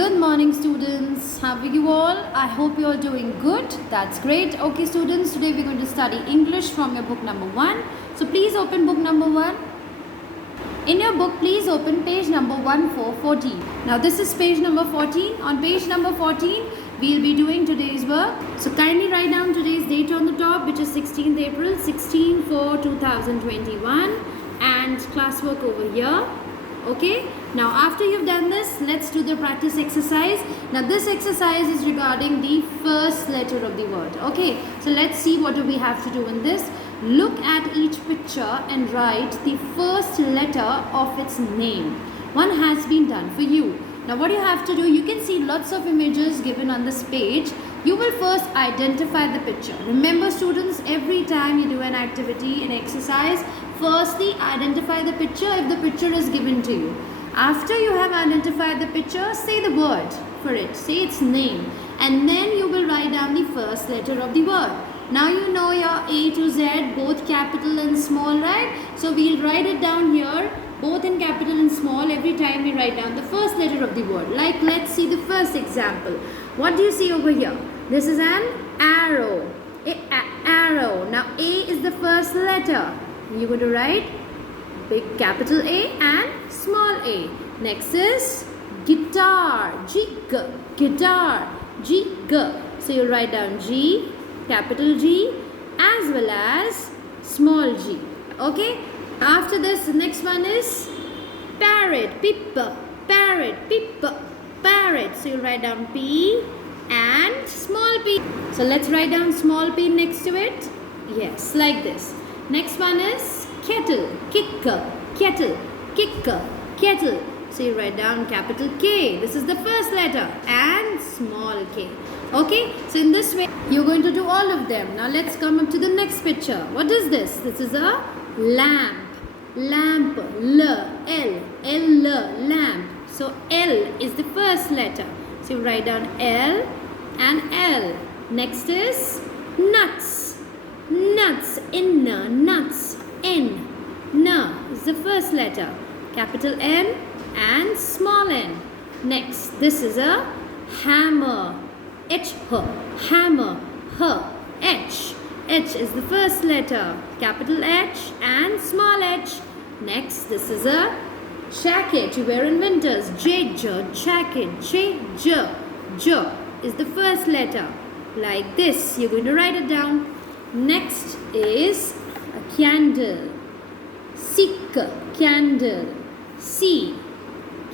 Good morning, students. How are you all? I hope you are doing good. That's great. Okay, students, today we're going to study English from your book number 1. So please open book number 1. In your book, please open page number 1414. Now this is page number 14. On page number 14, we'll be doing today's work. So kindly write down today's date on the top, which is 16th April, 16/4/2021, and classwork over here. Okay, now after you've done this, let's do the practice exercise. Now this exercise is regarding the first letter of the word. Okay, so let's see what do we have to do in this. Look at each picture and write the first letter of its name. One has been done for you. Now what you have to do, you can see lots of images given on this page. You will first identify the picture. Remember, students, every time you do an activity, an exercise, firstly identify the picture if the picture is given to you. After you have identified the picture, say the word for it, say its name, and then you will write down the first letter of the word. Now you know your A to Z, both capital and small, right? So we'll write it down here, both in capital and small, every time we write down the first letter of the word. Like, let's see the first example. What do you see over here? This is an arrow. Arrow. Now A is the first letter. You're going to write big capital A and small a. Next is guitar. G-G. Guitar. G-G. So you'll write down G, capital G, as well as small g. Okay. After this, the next one is parrot. Pip. Parrot. Pip. Parrot. So you'll write down P and small p. So let's write down small p next to it. Yes, like this. Next one is kettle. Kicker. Kettle. Kicker. Kettle. So you write down capital K. This is the first letter and small k. Okay, so in this way you're going to do all of them. Now let's come up to the next picture. What is this? This is a lamp. Lamp. L. L. L. Lamp. So L is the first letter. So you write down L and L. Next is nuts. Nuts. In. Nuts. N. N is the first letter. Capital N and small n. Next, this is a hammer. H. Hammer. H. H. H is the first letter. Capital H and small h. Next, this is a jacket you wear in winters. J. Jacket. J. J. J is the first letter. Like this. You're going to write it down. Next is a candle. Sick. Candle. C.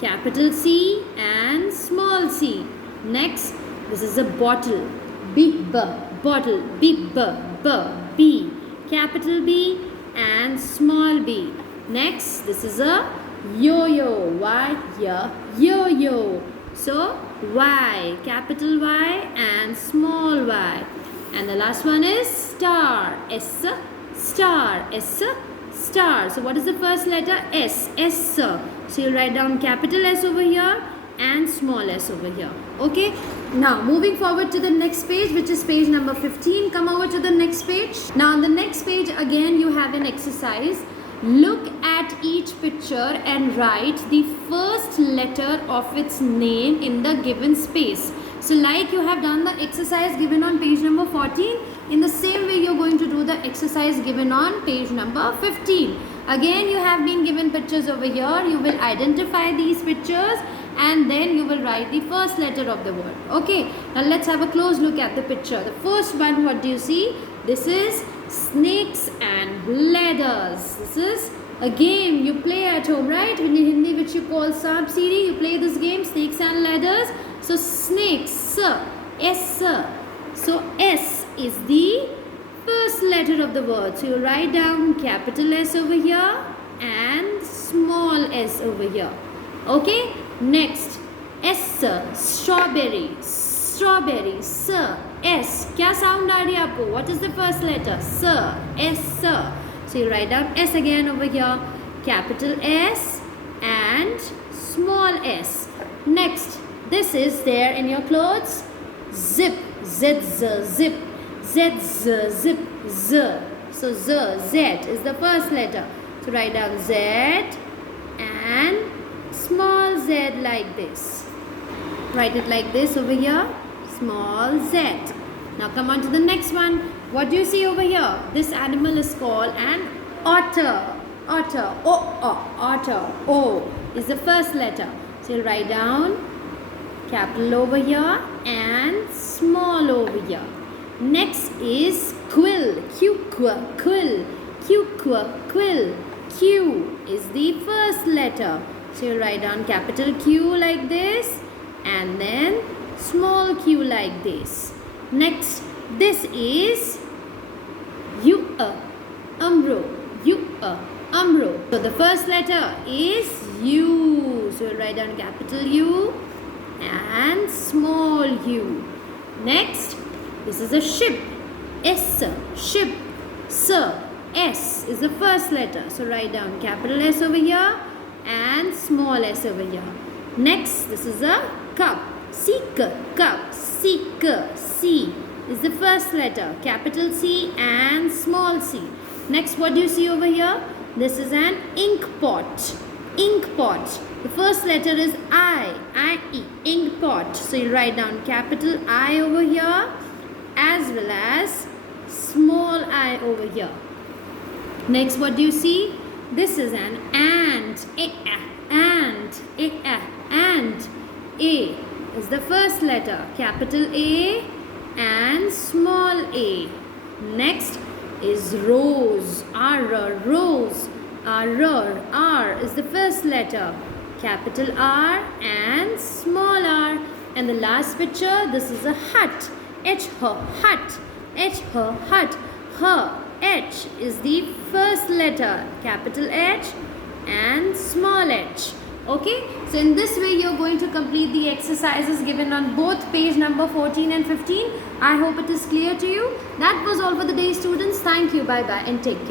Capital C and small c. Next, this is a bottle. Big B. Bottle. Big B. B. B. Capital B and small b. Next, this is a yo-yo. Y. Yo-yo. So, Y. Capital Y and small y. And the last one is star. S. Star. S. Star. So what is the first letter? S. S. So you'll write down capital S over here and small s over here. Okay. Now moving forward to the next page, which is page number 15. Come over to the next page. Now on the next page again you have an exercise. Look at each picture and write the first letter of its name in the given space. So like you have done the exercise given on page number 14, in the same way you're going to do the exercise given on page number 15. Again you have been given pictures over here. You will identify these pictures and then you will write the first letter of the word. Okay, now let's have a close look at the picture. The first one, what do you see? This is snakes and ladders. This is a game you play at home, right? In Hindi, which you call Saap Seedi, you play this game, snakes and ladders. So snakes, S. So S is the first letter of the word. So you write down capital S over here and small s over here. Okay. Next, S. Strawberry. Strawberry. S. S. क्या sound आ रही है आपको? What is the first letter? S. S. So you write down S again over here. Capital S and small s. Next, this is there in your clothes. Zip. Z. Zip. Z. Zip. Z. So Z. Z is the first letter. So write down Z and small z like this. Write it like this over here. Small z. Now come on to the next one. What do you see over here? This animal is called an otter. Otter. Otter. O is the first letter. So you'll write down capital over here and small over here. Next is quill. Quill. Quill. Q is the first letter. So you'll write down capital Q like this and then small q like this. Next, this is umro. Umro. So the first letter is U. So we'll write down capital U and small u. Next, this is a ship. Ship. S is the first letter. So write down capital S over here and small s over here. Next, this is a cup. Cup. C is the first letter. Capital C and small c. Next, what do you see over here? This is an ink pot. The first letter is I-E, ink pot. So you write down capital I over here as well as small I over here. Next, what do you see? This is an ant. Ant. A is the first letter. Capital A and small a. Next is rose. Rose. R is the first letter. Capital R and small r. And the last picture, this is a hut. Hut. Her. H is the first letter. Capital H and small h. Okay, so in this way you're going to complete the exercises given on both page number 14 and 15. I hope it is clear to you. That was all for the day, students. Thank you. Bye bye and take care.